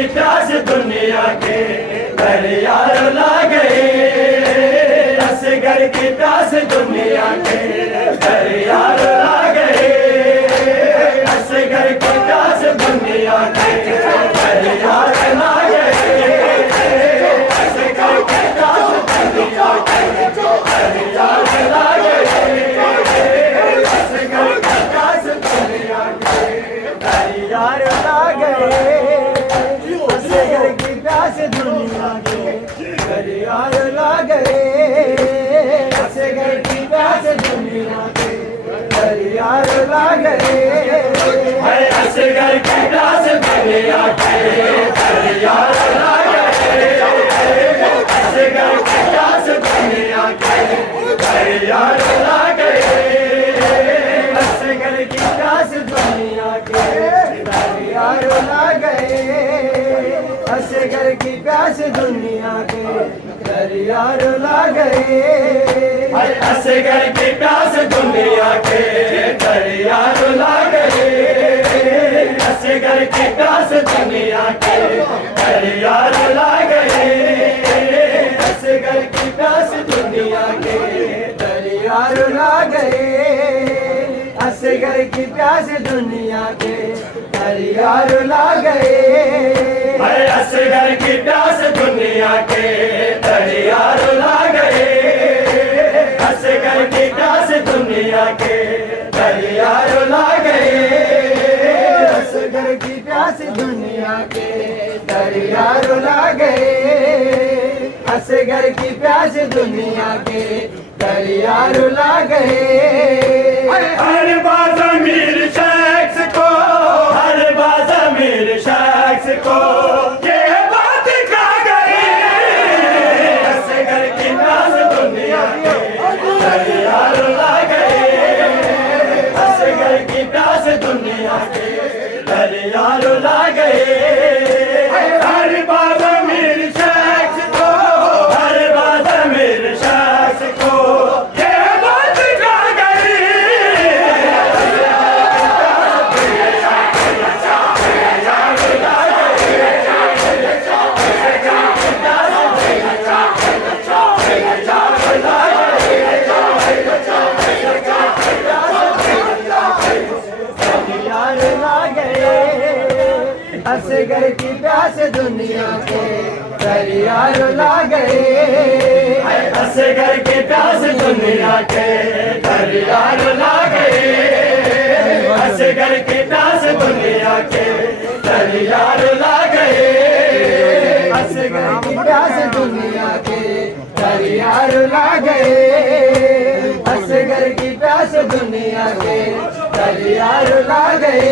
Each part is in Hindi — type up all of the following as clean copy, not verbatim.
की प्यास दुनिया के दरिया रुला गए। असगर की प्यास दुनिया के दरिया रुला गए। असगर की प्यास दुनिया के दरिया रुला गए। असगर की प्यास दुनिया के दरिया रुला गए। असगर की प्यास दुनिया के दरिया रुला गए। असगर की प्यास दुनिया के दरिया रुला गए। असगर की प्यास दुनिया के दरिया रुला गए। असगर की प्यास दुनिया के दरिया रुला गए। असगर की प्यास दुनिया के दरिया रुला गए। असगर की प्यास दुनिया के दरिया रुला गए। असगर की प्यास दुनिया के दरिया रुला गए। असगर की प्यास दुनिया के दरिया रुला गए। असगर की प्यास दुनिया के दरिया रुला गए। असगर की प्यास दुनिया के दरिया रुला गए। असगर की प्यास दुनिया के दरिया रुला गए। असगर की प्यास दुनिया के दरिया रुला गए। असगर की प्यास दुनिया के दरिया रुला गए। असगर की प्यास दुनिया के दरिया रुला गए। असगर की प्यास दुनिया के दरिया रुला गए। हर बात अमीर शख्स को, हर बात अमीर शख्स को ये बात खा गई। असगर की प्यास दुनिया के दरिया रुला गए। असगर की प्यास दुनिया के दरिया रुला गए। हर बात अमीर शख्स को, हर बात अमीर शख्स को ये बात खा गई। असगर की प्यास दुनिया के दरिया रुला गए। असगर की प्यास दुनिया के दरिया रुला गए। असगर की प्यास दुनिया के दरिया रुला गए। असगर की प्यास दुनिया के दरिया रुला गए। असगर की प्यास दुनिया के दरिया रुला गए।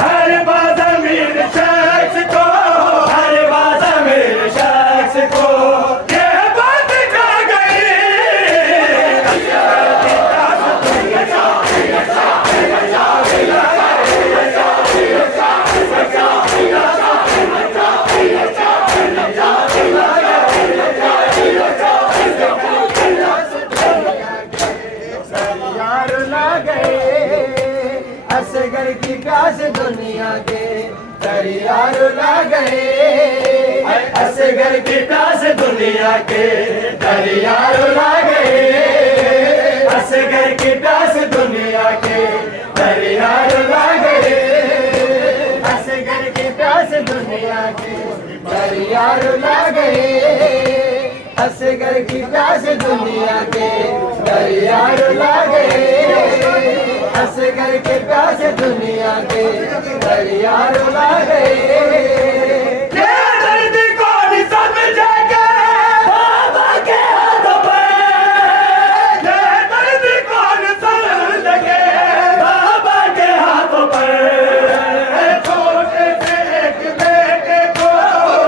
हर बात अमीर शख्स को, हर बात अमीर शख्स को ये बात खा गई। रुला गए। असगर की प्यास दुनिया के दरिया रुला गए। असगर की प्यास दुनिया के दरिया रुला गए। असगर की प्यास दुनिया के दरिया रुला गए। असगर की प्यास दुनिया के दरिया रुला गए। असगर की प्यास दुनिया के दरिया रुला गए। असगर के प्यास दुनिया के दरिया रुला गए। ये दर्द कौन समझेगा बाबा के हाथों पर। ये दर्द कौन समझेगा बाबा के हाथों पर। छोटे से एक बेटे को,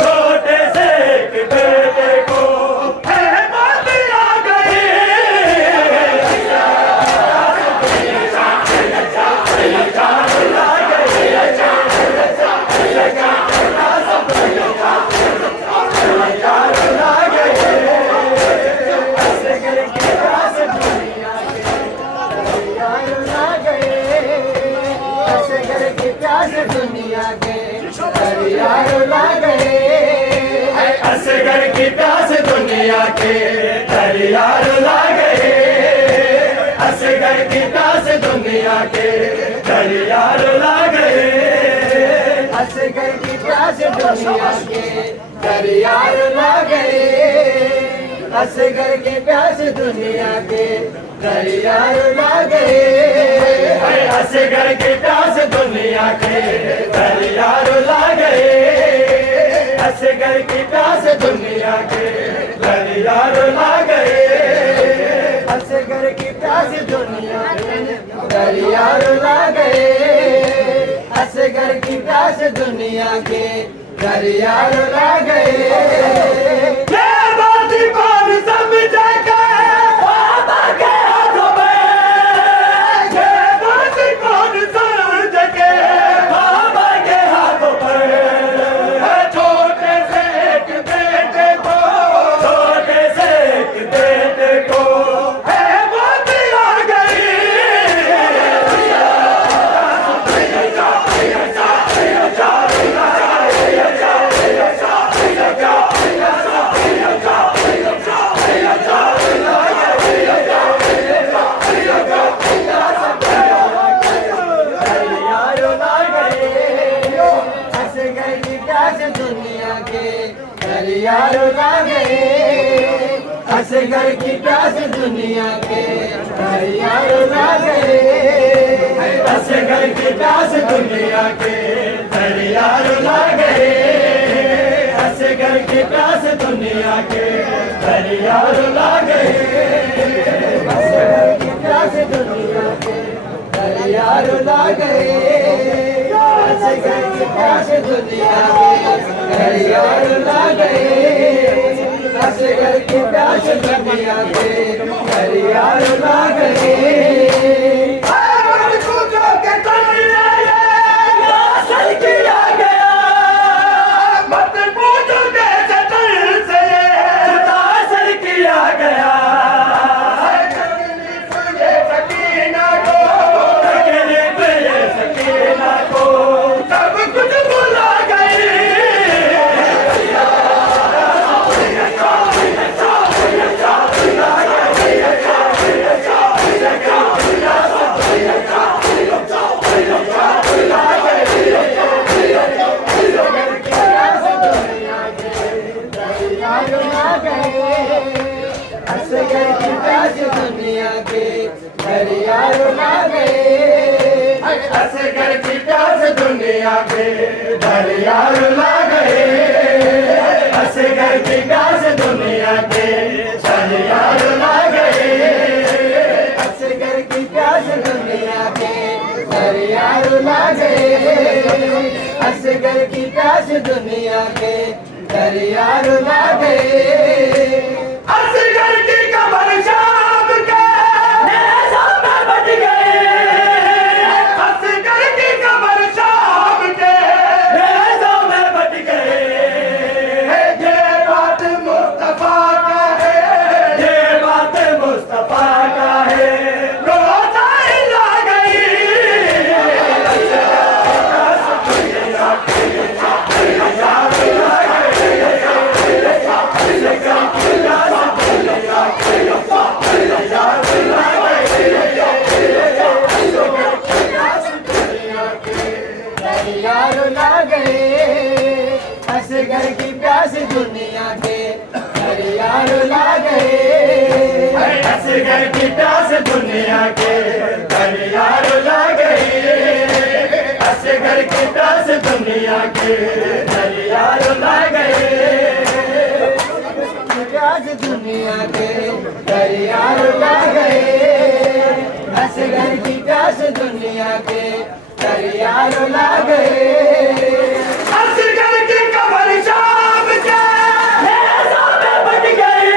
छोटे से एक बेटे को है बात आ गई। रुला गए। असगर की प्यास दुनिया के दरिया रुला गए, असगर की प्यास दुनिया के दरिया रुला गए, असगर की प्यास दुनिया के दरिया रुला गए, असगर की प्यास दुनिया के दरिया रुला गए, असगर की प्यास दुनिया के दरिया रुला गए, असगर की प्यास दुनिया के दरिया रुला गए, असगर की प्यास दुनिया के दरिया रुला गए, असगर की प्यास दुनिया के दरिया रुला गए। ये बात कौन समझेगा बाबा के हाथों में, ये बात कौन समझेगा बाबा के हाथों पर, छोटे से एक बेटे को, छोटे से एक बेटे को है बात आ गई, दरिया रुला गए, असगर की प्यास दुनिया के दरिया रुला गए, असगर की प्यास दुनिया के दरिया रुला गए, असगर की प्यास दुनिया के दरिया रुला गए, असगर की प्यास दुनिया के दरिया रुला गए, असगर की प्यास दुनिया के दरिया रुला गए, असगर की प्यास दुनिया के दरिया रुला गए। किया गया मत पूछो कैसे दिल से मुतासर किया गया, सकीना को, सकीना को सब कुछ भुला गई, असगर की प्यास दुनिया के दरिया रुला गए, असगर की प्यास दुनिया के दरिया रुला गए, असगर की प्यास दुनिया के दरिया रुला गए, असगर की प्यास दुनिया के दरिया रुला गए, असगर की प्यास दुनिया के दरिया रुला गए, असगर की कमर शाम के नेज़ों में बच गए, असगर की कमर शाम के नेज़ों में बच गए, ये बात मुस्तफा का है, ये बात मुस्तफा का है, रोज़ाए ला गई, दरिया रुला गए, असगर की प्यास दुनिया के दरिया रुला गए, असगर की प्यास दुनिया के दरिया रुला गए, असगर की प्यास दुनिया के दरिया रुला गए, प्यास दुनिया के दरिया रुला गए, असगर की प्यास दुनिया के दरिया रुला गए, असगर की कमर शाम के नेज़ों में बच गए,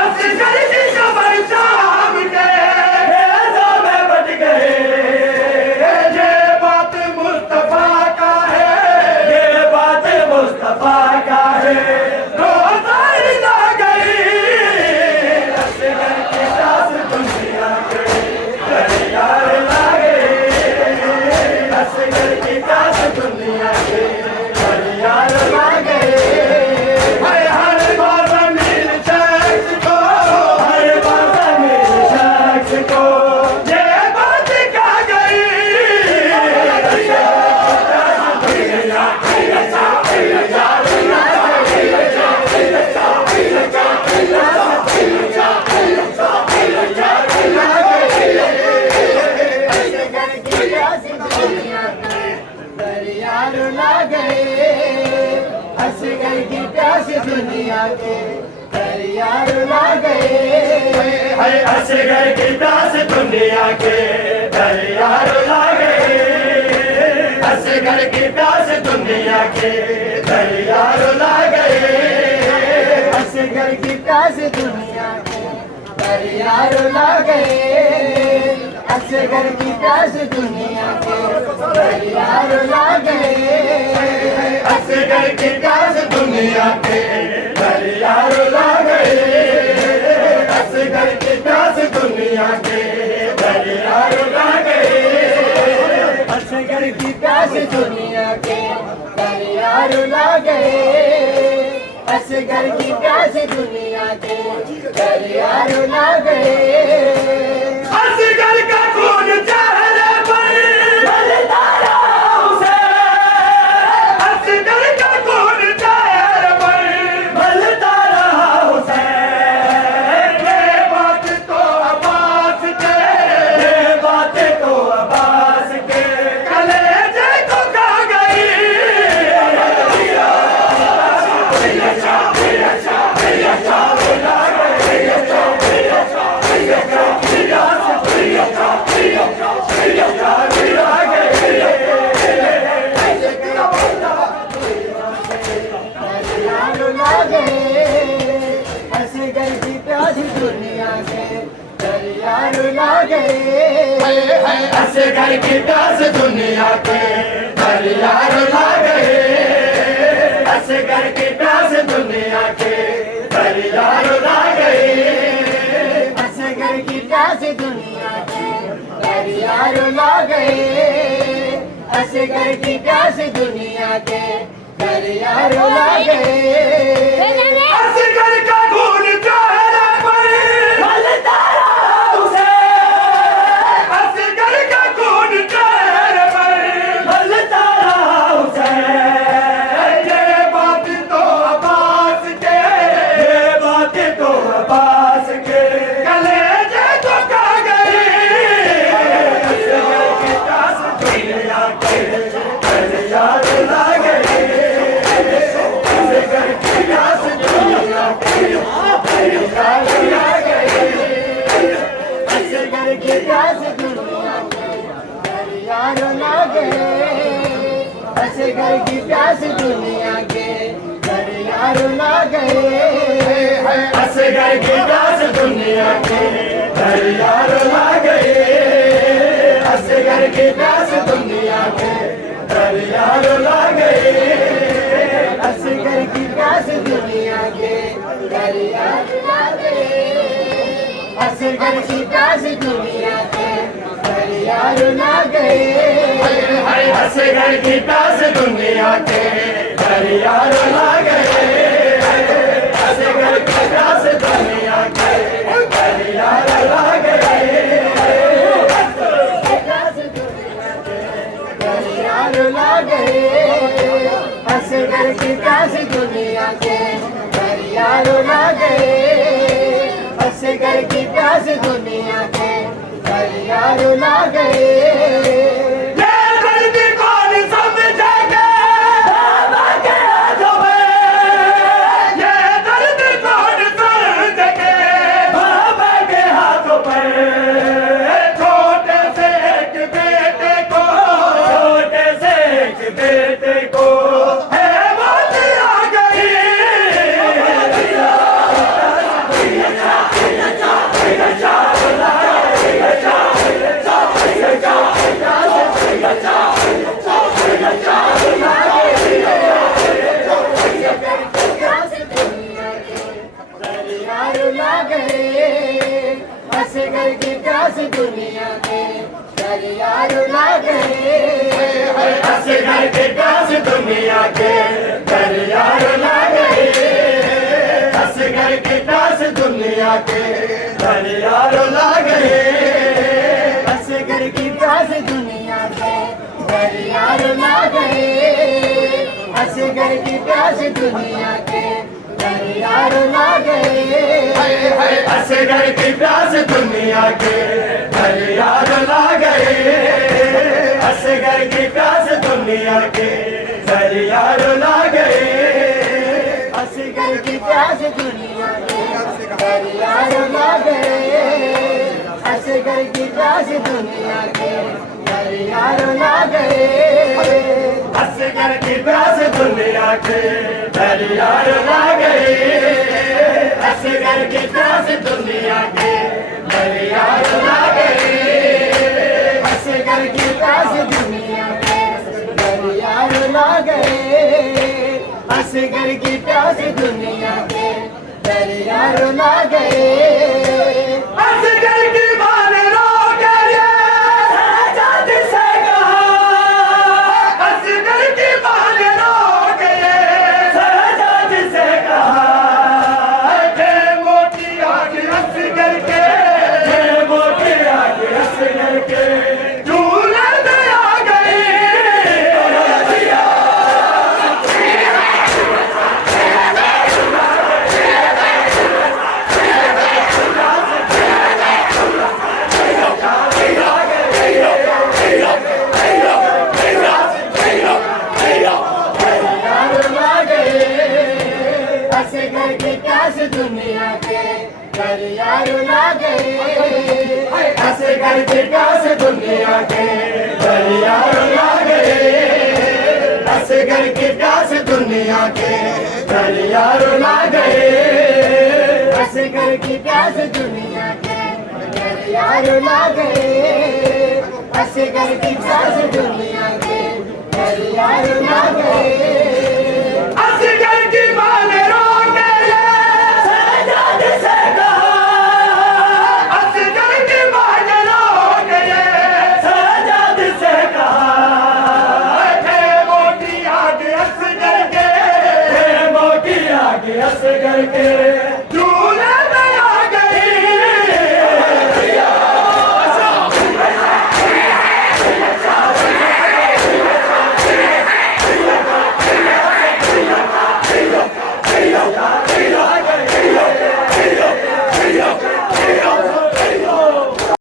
असगर की कमर शाम के नेज़ों में बच गए, ये बात मुस्तफा का है, ये बात मुस्तफा का है, रोज़ाए ला गई, असगर की प्यास दुनिया के दरिया रुला गए, असगर की प्यास दुनिया के दरिया रुला गए। है असगर की प्यास दुनिया के दरिया रुला गए। असगर की प्यास दुनिया के दरिया रुला गए। असगर की प्यास दुनिया के दरिया रुला गए। असगर की प्यास दुनिया के दरिया रुला गए। असगर की प्यास दुनिया के दरिया रुला गए। असगर की प्यास दुनिया के दरिया रुला गए। असगर की प्यास दुनिया के दरिया रुला गए। असगर की प्यास दुनिया के दरिया रुला गए। असगर का खून चेहरे पर मलता रहा उसे। असगर का खून चेहरे पर मलता रहा उसे। ये बात तो अब्बास के, ये बात तो अब्बास के कलेजे को खा गई। दरिया रुला गए। असगर की प्यास दुनिया के दरिया रुला गए। असगर की प्यास दुनिया के दरिया रुला गए। असगर की प्यास दुनिया के दरिया रुला गए। असगर की प्यास दुनिया के दरिया रुला गए। असगर की प्यास दुनिया के दरिया रुला गए। असगर का खून चेहरे पर मलता रहा उसे। असगर का खून चेहरे पर मलता रहा उसे। ये बात तो अब्बास के, ये बात तो अब्बास के कलेजे तो खा गई। असगर की प्यास दुनिया के दरिया रुला गए। असगर की प्यास दुनिया के दरिया रुला गए। असगर की प्यास दुनिया के दरिया रुला गए। असगर की प्यास दुनिया के दरिया रुला गए। असगर की प्यास दुनिया के दरिया रुला गए। असगर की प्यास दुनिया के दरिया रुला गए। असगर की प्यास दुनिया के दरिया रुला गए। असगर की प्यास दुनिया के दरिया रुला गए। असगर की प्यास दुनिया के दरिया रुला गए। असगर की प्यास दुनिया के दरिया रुला गए। दरिया रुला गए। असगर की प्यास दुनिया के दरिया रुला गए। असगर की प्यास दुनिया के दरिया रुला गए। ये दर्द कौन समझेगा बाबा के हाथों में। ये दर्द कौन समझेगा बाबा के हाथों पर। छोटे से एक बेटे को, छोटे से एक बेटे को है मौत आ गई। दरिया रुला गए। असगर की प्यास दुनिया के दरिया रुला गए। असगर की प्यास दुनिया के दरिया रुला गए। असगर की प्यास दुनिया के दरिया रुला गए। असगर की प्यास दुनिया के दरिया रुला गए। असगर की प्यास दुनिया के दरिया रुला गए। असगर की प्यास दुनिया के दरिया रुला गए। असगर की प्यास दुनिया के दरिया रुला गए। असगर की प्यास प्यास दुनिया के दरिया रुला गए असगर की प्यास दुनिया के दरिया रुला गए असगर की प्यास दुनिया के दरिया रुला गए असगर की प्यास दुनिया के दरिया रुला गए असगर की प्यास दुनिया के दरिया रुला गए असगर की प्यास दुनिया के दरिया रुला गए असगर की मान रो गए आजाद से कहा असगर की मान रो गए आजाद से कहा के मोटी आग असगर के मोटी आग असगर के झूले में आ गई असगर की प्यास दुनिया के दरिया रुला गए असगर की प्यास दुनिया के दरिया रुला गए असगर की प्यास दुनिया के दरिया रुला गए असगर की प्यास दुनिया के दरिया रुला गए असगर की प्यास दुनिया के दरिया रुला गए असगर की मान रो गए सजाद से कहा असगर की मान रो गए सजाद से कहा के मोटी आग असगर के मोटी आग असगर के